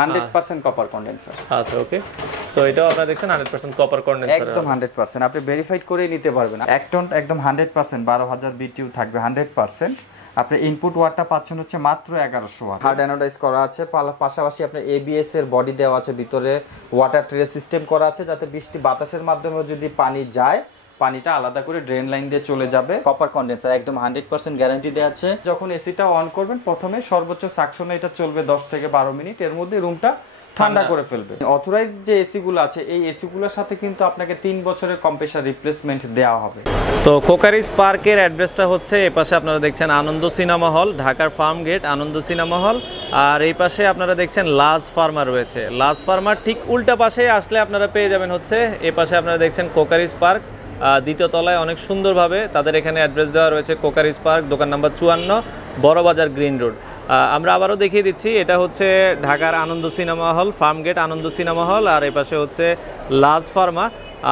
100% copper condenser. আচ্ছা ওকে, তো এটাও আপনারা দেখছেন 100% কপার কন্ডেন্সার, একদম 100%। আপনি ভেরিফাইড করেই নিতে পারবেন। এক টন একদম 100% 12000 বিটিউ থাকবে 100%। আপনি ইনপুট ওয়াটটা পাচ্ছেন হচ্ছে মাত্র 1100 ওয়াট। হার্ড অ্যানোডাইজ করা আছে, পাশাপাশি আপনার এবিএস এর বডি দেওয়া আছে, ভিতরে ওয়াটার ট্রে সিস্টেম করা আছে, যাতে বৃষ্টি বাতাসের মাধ্যমে যদি পানি যায় পানিটা আলাদা করে ড্রেন লাইন দিয়ে চলে যাবে। কপার কন্ডেন্সার একদম 100% গ্যারান্টি দেওয়া আছে। যখন এসিটা অন করবেন প্রথমে সর্বোচ্চ সাকশনে এটা চলবে 10 থেকে 12 মিনিট, এর মধ্যে রুমটা ঠান্ডা করে ফেলবে। অথরাইজ যে এসি গুলো আছে এই এসি গুলোর সাথে কিন্তু আপনাকে 3 বছরের কম্প্রেসার রিপ্লেসমেন্ট দেওয়া হবে। তো কোকারিজ পার্কের অ্যাড্রেসটা হচ্ছে এই পাশে আপনারা দেখছেন আনন্দ সিনেমা হল, ঢাকার ফার্ম গেট আনন্দ সিনেমা হল, আর এই পাশে আপনারা দেখছেন লাজ ফার্মা রয়েছে। লাজ ফার্মার ঠিক উল্টা পাশে আসলে আপনারা পেয়ে যাবেন হচ্ছে এই পাশে আপনারা দেখছেন কোকারিজ পার্ক, দ্বিতীয় তলায় অনেক সুন্দরভাবে তাদের এখানে অ্যাড্রেস দেওয়া রয়েছে। কোকারিজ পার্ক, দোকান নাম্বার 54, বড় বাজার, গ্রিন রোড। আমরা আবারও দেখিয়ে দিচ্ছি, এটা হচ্ছে ঢাকার আনন্দ সিনেমা হল, ফার্মগেট আনন্দ সিনেমা হল, আর এই পাশে হচ্ছে লাজ ফার্মা।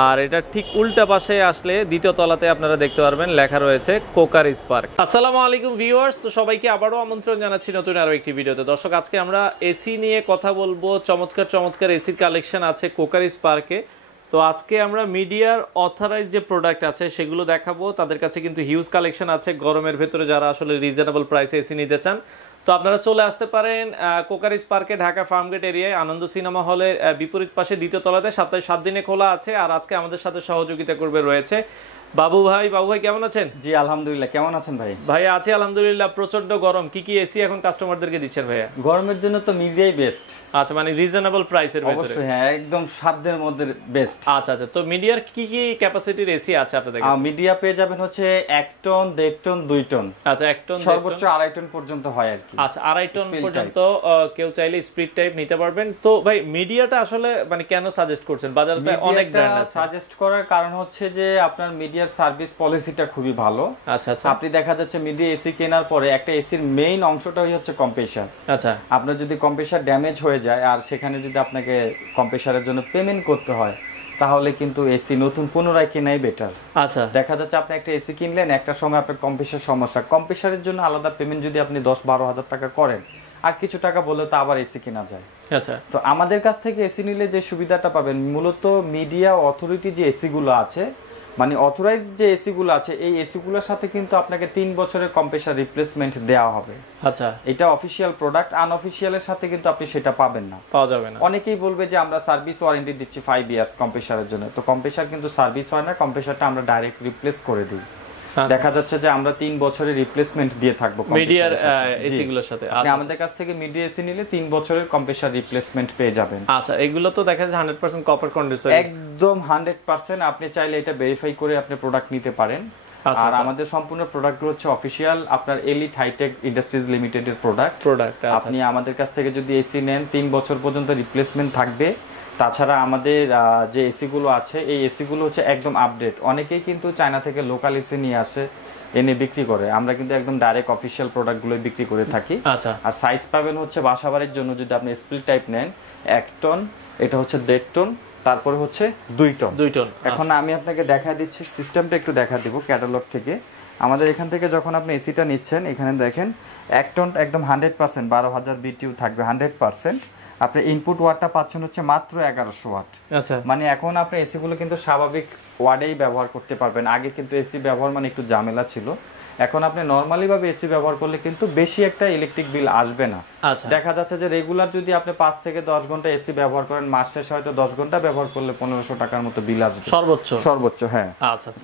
আর এটা ঠিক উল্টা পাশে আসলে দ্বিতীয় তলাতে আপনারা দেখতে পারবেন লেখা রয়েছে কোকারিজ পার্ক। আসসালামু আলাইকুম ভিউয়ার্স, তো সবাইকে আবারও আমন্ত্রণ জানাচ্ছি নতুন আরো একটি ভিডিওতে। দর্শক, আজকে আমরা এসি নিয়ে কথা বলবো। চমৎকার চমৎকার এসির কালেকশন আছে কোকারিজ পার্কে। তো আজকে আমরা মিডিয়ার অথরাইজ যে প্রোডাক্ট আছে সেগুলো দেখাবো। তাদের কাছে কিন্তু হিউজ কালেকশন আছে গরমের ভেতরে, যারা আসলে রিজনেবল প্রাইসে এসি নিতে চান তো আপনারা চলে আসতে পারেন কোকারিজ পার্কে, ঢাকা ফার্মগেট এরিয়ায় আনন্দ সিনেমা হলের বিপরীত পাশে দ্বিতীয় তলাতে। সপ্তাহে 7 দিনে খোলা আছে। আর আজকে আমাদের সাথে সহযোগিতা করবে রয়েছে বাবু ভাই। বাবু ভাই কেমন আছেন? জি আলহামদুলিল্লাহ, কেমন আছেন ভাই? ভাই আছি আলহামদুলিল্লাহ। প্রচন্ড গরম, কি কি এসি এখন কাস্টমারদেরকে দিচ্ছেন ভাইয়া? গরমের জন্য তো মিডিয়াই বেস্ট। আচ্ছা, মানে রিজনেবল প্রাইসের ভিতরে? অবশ্যই হ্যাঁ, একদম সাধ্যের মধ্যে বেস্ট। আচ্ছা আচ্ছা, তো মিডিয়ার কি কি ক্যাপাসিটির এসি আছে আপনাদের কাছে? মিডিয়া পেয়ে যাবেন হচ্ছে 1 টন, 1.5 টন, 2 টন। আচ্ছা, 1 টন সর্বোচ্চ 2.5 টন পর্যন্ত হয় আর কি। আচ্ছা, 2.5 টন পর্যন্ত কেউ চাইলে স্প্লিট টাইপ নিতে পারবেন। তো ভাই মিডিয়াটা আসলে মানে কেন সাজেস্ট করছেন? বাজারে তো অনেক ব্র্যান্ড আছে। সাজেস্ট করার কারণ হচ্ছে যে আপনার মিডিয়ার সার্ভিস পলিসিটা খুবই ভালো। আচ্ছা আচ্ছা, আপনি দেখা যাচ্ছে মিডিয়া এসি কেনার পরে একটা এসির মেইন অংশটাই হচ্ছে কম্প্রেসার। আচ্ছা, আপনার যদি কম্প্রেসার ড্যামেজ হয়ে যায় আর সেখানে যদি আপনাকে কম্প্রেসারের জন্য পেমেন্ট করতে হয় তাহলে কিন্তু এসি নতুন পুনরায় কেনাই বেটার। আচ্ছা, দেখা যাচ্ছে আপনি একটা এসি কিনলেন, একটা সময় আপনার কম্প্রেসার সমস্যা, কম্প্রেসারের জন্য আলাদা পেমেন্ট যদি আপনি 10-12 হাজার টাকা করেন আর কিছু টাকা বলে তো আবার এসি কেনা যায়। আচ্ছা, তো আমাদের কাছ থেকে এসি নিলে যে সুবিধাটা পাবেন, মূলত মিডিয়া অথরিটি যে এসি গুলো আছে, মানে অথরাইজ যে এসি গুলো আছে এই এসি গুলোর সাথে কিন্তু আপনাকে 3 বছরের কম্প্রেসার রিপ্লেসমেন্ট দেওয়া হবে। আচ্ছা, এটা অফিশিয়াল প্রোডাক্ট, আনঅফিশিয়ালের সাথে কিন্তু আপনি সেটা পাবেন না, পাওয়া যাবে না। অনেকেই বলবে যে আমরা সার্ভিস ওয়ারেন্টি দিচ্ছি 5 ইয়ার্স কম্প্রেসারের জন্য, তো কম্প্রেসার কিন্তু সার্ভিস হয় না, কম্প্রেসারটা আমরা ডাইরেক্ট রিপ্লেস করে দিই। দেখা যাচ্ছে যে আমরা 3 বছরের রিপ্লেসমেন্ট দিয়ে থাকবো মিডিয়ার এসি গুলোর সাথে। আপনি আমাদের কাছ থেকে মিডিয়া এসি নিলে 3 বছরের কম্প্রেসার রিপ্লেসমেন্ট পেয়ে যাবেন। আচ্ছা, এগুলো তো দেখা যায় 100% কপার কন্ডেন্সার, একদম 100%। আপনি চাইলে এটা ভেরিফাই করে আপনি প্রোডাক্ট নিতে পারেন। আর আমাদের সম্পূর্ণ প্রোডাক্টগুলো হচ্ছে অফিশিয়াল আপনার এলিট হাইটেক ইন্ডাস্ট্রিজ লিমিটেডের প্রোডাক্ট। আপনি আমাদের কাছ থেকে যদি এসি নেন 3 বছর পর্যন্ত রিপ্লেসমেন্ট থাকবে। তাছাড়া আমাদের যে এসি গুলো আছে এই এসি গুলো হচ্ছে একদম আপডেট। অনেকেই কিন্তু চায়না থেকে লোকাল এসি নিয়ে আসে, এনে বিক্রি করে, আমরা কিন্তু একদম ডাইরেক্ট অফিশিয়াল প্রোডাক্টগুলো বিক্রি করে থাকি। আচ্ছা, আর সাইজ পাবেন হচ্ছে বাসাবাড়ির জন্য যদি আপনি স্প্লিট টাইপ নেন 1 টন, এটা হচ্ছে 1.5 টন, তারপরে হচ্ছে 2 টন। এখন আমি আপনাকে দেখা দিচ্ছি, সিস্টেমটা একটু দেখা দিব ক্যাটালগ থেকে। আমাদের এখান থেকে যখন আপনি এসিটা নিচ্ছেন, এখানে দেখেন 1 টন একদম 100% 12000 বিটিউ থাকবে 100%। আপনি ইনপুট ওয়াটটা পাচ্ছেন হচ্ছে মাত্র 1100 ওয়াট। আচ্ছা, মানে এখন আপনি এসি গুলো কিন্তু স্বাভাবিক ওয়াটেই ব্যবহার করতে পারবেন। আগে কিন্তু এসি ব্যবহার মানে একটু ঝামেলা ছিল, এখন আপনি নরমালি ভাবে এসি ব্যবহার করলে কিন্তু বেশি একটা ইলেকট্রিক বিল আসবে না। দেখা যাচ্ছে যে রেগুলার যদি আপনি 5 থেকে 10 ঘন্টা এসি ব্যবহার করেন, মাস শেষে হয়তো 10 ঘন্টা ব্যবহার করলে 1500 টাকার মতো বিল আসবে সর্বোচ্চ। হ্যাঁ,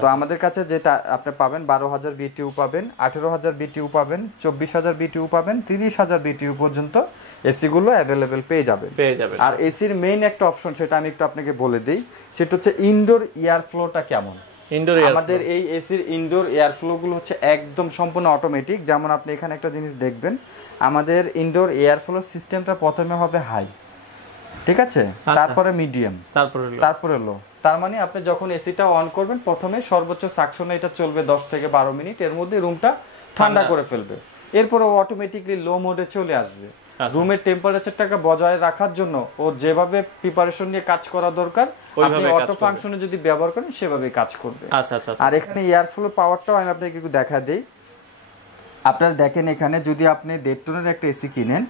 তো আমাদের কাছে যেটা আপনি পাবেন 12000 বিটিউ পাবেন, 18000 বিটিউ পাবেন, 24000 বিটিউ পাবেন, 30000 বিটিউ পর্যন্ত এসি গুলো অ্যাভেলেবেল পেয়ে যাবেন। আর এসির মেইন একটা অপশন, সেটা আমি একটু আপনাকে বলে দিই, সেটা হচ্ছে ইনডোর এয়ার ফ্লোটা কেমন। আমাদের এই এসির ইনডোর এয়ার ফ্লো গুলো হচ্ছে একদম সম্পূর্ণ অটোমেটিক। যেমন আপনি এখানে একটা জিনিস দেখবেন, আমাদের ইনডোর এয়ার ফ্লো সিস্টেমটা প্রথমে হবে হাই, ঠিক আছে, তারপরে মিডিয়াম, তারপরে লো। তার মানে আপনি যখন এসিটা অন করবেন প্রথমে সর্বোচ্চ সাকশনে এটা চলবে 10 থেকে 12 মিনিট, এর মধ্যে রুমটা ঠান্ডা করে ফেলবে। এরপরে অটোমেটিকলি লো মোডে চলে আসবে। রুমের টেম্পারেচারটাকে বজায় রাখার জন্য ওর যেভাবে প্রিপারেশন নিয়ে কাজ করা দরকার, আপনি অটো ফাংশনে যদি ব্যবহার করেন সেভাবে কাজ করবে। আর এখানে এয়ার ফ্লো পাওয়ারটাও আমি আপনাকে একটু দেখা দেই। আপনারা দেখেন এখানে যদি আপনি 1.5 টনের একটা এসি কিনেন,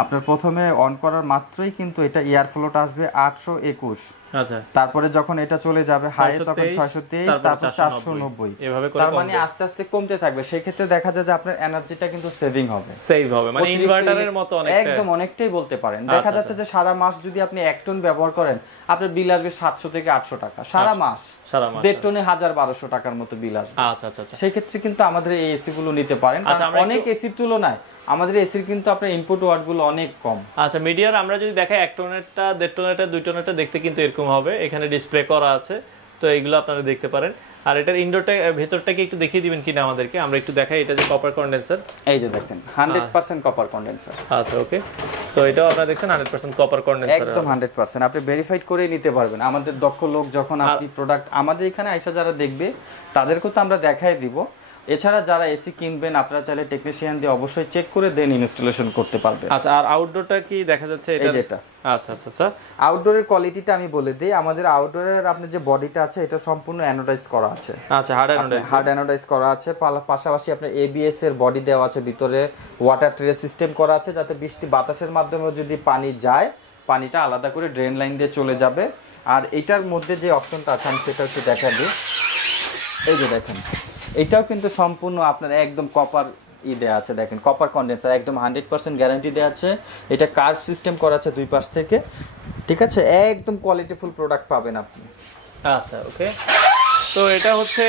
আপনার প্রথমে অন করার মাত্রই কিন্তু এটা এয়ার ফ্লোটা আসবে 821। আচ্ছা, তারপরে যখন এটা চলে যাবে হাই তখন 623, তারপর 490, এভাবে করে তার মানে আস্তে আস্তে কমতে থাকবে। সেই ক্ষেত্রে দেখা যায় যে আপনার এনার্জিটা কিন্তু সেভিং হবে, মানে ইনভার্টারের মতো একদম অনেকটাই বলতে পারেন। দেখা যাচ্ছে যে সারা মাস যদি আপনি 1 টন ব্যবহার করেন আপনার বিল আসবে 700 থেকে 800 টাকা সারা মাস। 1.5 টনে 1000-1200 টাকার মতো বিল আসবে। আচ্ছা আচ্ছা আচ্ছা, সেই ক্ষেত্রে কিন্তু আমাদের এই এসি গুলো নিতে পারেন। অনেক এসির তুলনায় আমাদের এসির কিন্তু আপনার ইনপুট ওয়াট গুলো অনেক কম। আচ্ছা, মিডিয়ার আমরা যদি দেখাই 1 টনেরটা, 1.5 টনেরটা, 2 টনেরটা দেখতে কিন্তু এরকম হবে। এখানে ডিসপ্লে করা আছে, তো এইগুলো আপনারা দেখতে পারেন। আর এটার ইনডোরটা ভেতরটাকে একটু দেখিয়ে দিবেন কিনা আমাদেরকে, আমরা একটু দেখাই। এটা যে কপার কন্ডেন্সার, এই যে দেখেন 100% কপার কন্ডেন্সার। আচ্ছা ওকে, তো এটাও আপনারা দেখছেন 100% কপার কন্ডেন্সার, একদম 100%। আপনি ভেরিফাইড করেই নিতে পারবেন। আমাদের দক্ষ লোক যখন আপনি প্রোডাক্ট আমাদের এখানে আইসা যারা দেখবে তাদেরকেও তো আমরা দেখাই দিব। এছাড়া যারা এসি কিনবেন আপনারা চাইলে টেকনিশিয়ান দিয়ে অবশ্যই চেক করে দেন ইনস্টলেশন করতে পারবে। আচ্ছা, আর আউটডোরটা কি দেখা যাচ্ছে এটা? এটা আচ্ছা আচ্ছা আচ্ছা, আউটডোরের কোয়ালিটিটা আমি বলে দেই। আমাদের আউটডোরের আপনি যে বডিটা আছে এটা সম্পূর্ণ অ্যানোডাইজ করা আছে। আচ্ছা, হার্ড অ্যানোডাইজ করা আছে। পাশাপাশি আপনার এবিএস এর বডি দেওয়া আছে, ভিতরে ওয়াটার ট্রে সিস্টেম করা আছে যাতে বৃষ্টি বাতাসের মাধ্যমে যদি পানি যায় পানিটা আলাদা করে ড্রেন লাইন দিয়ে চলে যাবে। আর এটার মধ্যে যে অপশনটা আছে আমি সেটা একটু দেখা দিই। এই যে দেখেন, এটাও কিন্তু সম্পূর্ণ আপনার একদম কপার দেয়া আছে। দেখেন কপার কন্ডেন্সার, একদম 100% গ্যারান্টি দেওয়া আছে। এটা কার্ভ সিস্টেম করা আছে দুই পাশ থেকে, ঠিক আছে? একদম কোয়ালিটিফুল প্রোডাক্ট পাবেন আপনি। আচ্ছা ওকে, তো এটা হচ্ছে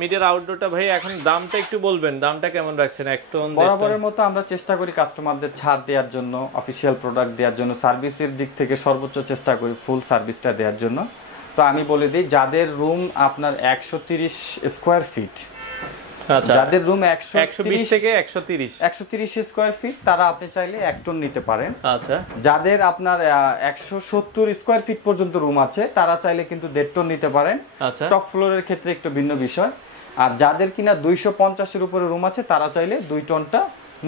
মিডিয়ার আউটডোরটা। ভাই এখন দামটা একটু বলবেন, দামটা কেমন রাখছেন? 1 টন বরাবরের মতো আমরা চেষ্টা করি কাস্টমারদের ছাড় দেওয়ার জন্য, অফিশিয়াল প্রোডাক্ট দেওয়ার জন্য, সার্ভিসের দিক থেকে সর্বোচ্চ চেষ্টা করি ফুল সার্ভিসটা দেওয়ার জন্য। তো আমি বলে দিই, যাদের রুম আপনার 130 স্কয়ার ফিট, আচ্ছা যাদের রুম 120 থেকে 130 স্কয়ার ফিট তারা আপনি চাইলে 1 টন নিতে পারেন। আচ্ছা, যাদের আপনার 170 স্কয়ার ফিট পর্যন্ত রুম আছে তারা চাইলে কিন্তু 1.5 টন নিতে পারেন। আচ্ছা, টপ ফ্লোরের ক্ষেত্রে একটু ভিন্ন বিষয়। আর যাদের কিনা 250 এর উপরে রুম আছে তারা চাইলে 2 টনটা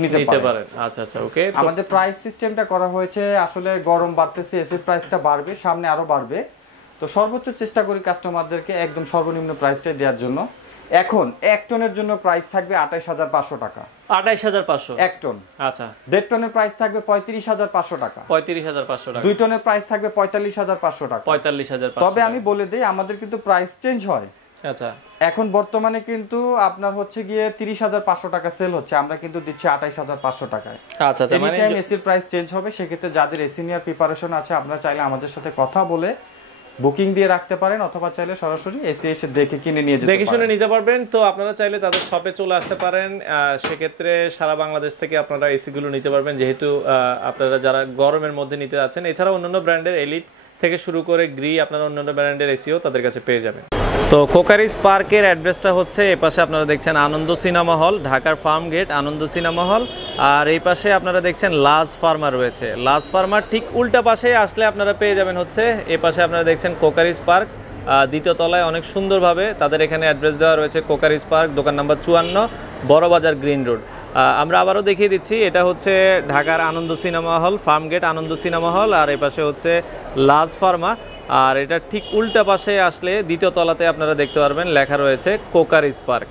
নিতে পারেন। আচ্ছা আচ্ছা ওকে, আমাদের প্রাইস সিস্টেমটা করা হয়েছে, আসলে গরম বাড়তেছে, এসির প্রাইসটা বাড়বে, সামনে আরো বাড়বে। তো সর্বোচ্চ চেষ্টা করি কাস্টমারদেরকে একদম সর্বনিম্ন প্রাইসটাই দেওয়ার জন্য। এখন 1 টনের জন্য প্রাইস থাকবে 28500 টাকা। 28500 1 টন। আচ্ছা, 1.5 টনের প্রাইস থাকবে 35500 টাকা। 35500 টাকা। 2 টনের প্রাইস থাকবে 45500 টাকা। 45500। তবে আমি বলে দেই আমাদের কিন্তু প্রাইস চেঞ্জ হয়। আচ্ছা, এখন বর্তমানে কিন্তু আপনার হচ্ছে গিয়ে 30500 টাকা সেল হচ্ছে, আমরা কিন্তু দিচ্ছি 28500 টাকায়। আচ্ছা আচ্ছা, মানে এসির প্রাইস চেঞ্জ হবে। সেক্ষেত্রে যাদের এসি নিয়ার প্রিপারেশন আছে আপনারা চাইলে আমাদের সাথে কথা বলে বুকিং দিয়ে রাখতে পারেন, অথবা চাইলে সরাসরি এসি এসে দেখে কিনে নিয়ে যেতে পারেন, দেখে শুনে নিতে পারবেন। তো আপনারা চাইলে তাদের শপে চলে আসতে পারেন। সেক্ষেত্রে সারা বাংলাদেশ থেকে আপনারা এসি গুলো নিতে পারবেন, যেহেতু আপনারা যারা গরমের মধ্যে নিতে যাচ্ছেন। এছাড়া অন্যান্য ব্র্যান্ডের এলিট থেকে শুরু করে গ্রি, আপনারা অন্যান্য ব্র্যান্ডের এসিও তাদের কাছে পেয়ে যাবেন। তো কোকারিজ পার্কের অ্যাড্রেসটা হচ্ছে এই পাশে আপনারা দেখছেন আনন্দ সিনেমা হল, ঢাকার ফার্মগেট আনন্দ সিনেমা হল। আর এই পাশে আপনারা দেখছেন লাজ ফার্মা রয়েছে। লাজ ফার্মার ঠিক উল্টা পাশে আসলে আপনারা পেয়ে যাবেন হচ্ছে এই পাশে আপনারা দেখছেন কোকারিজ পার্ক, দ্বিতীয় তলায় অনেক সুন্দরভাবে তাদের এখানে অ্যাড্রেস দেওয়া রয়েছে। কোকারিজ পার্ক, দোকান নাম্বার 54, বড় বাজার, গ্রিন রোড। আমরা আবারও দেখিয়ে দিচ্ছি, এটা হচ্ছে ঢাকার আনন্দ সিনেমা হল, ফার্মগেট আনন্দ সিনেমা হল। আর এই পাশে হচ্ছে লাজ ফার্মা। আর এটা ঠিক উল্টা পাশে আসলে দ্বিতীয় তলাতে আপনারা দেখতে পারবেন লেখা রয়েছে কোকারিজ পার্ক।